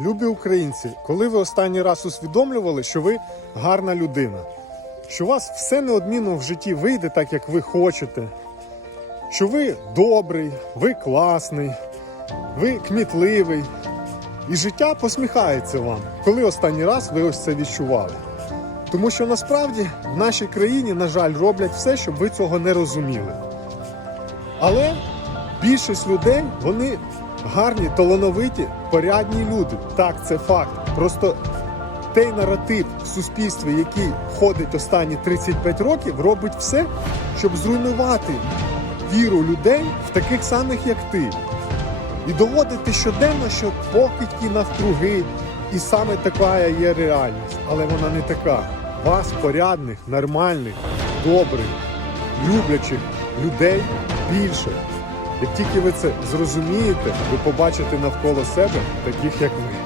Любі українці, коли ви останній раз усвідомлювали, що ви гарна людина, що у вас все неодмінно в житті вийде так, як ви хочете, що ви добрий, ви класний, ви кмітливий, і життя посміхається вам, коли останній раз ви ось це відчували. Тому що насправді в нашій країні, на жаль, роблять все, щоб ви цього не розуміли. Але більшість людей вони гарні, талановиті, порядні люди. Так, це факт. Просто той наратив в суспільстві, який ходить останні 35 років, робить все, щоб зруйнувати віру людей в таких самих, як ти. І доводити щоденно, що покидьки навкруги, і саме така є реальність. Але вона не така. Вас, порядних, нормальних, добрих, люблячих людей більше. Як тільки ви це зрозумієте, ви побачите навколо себе таких, як ви.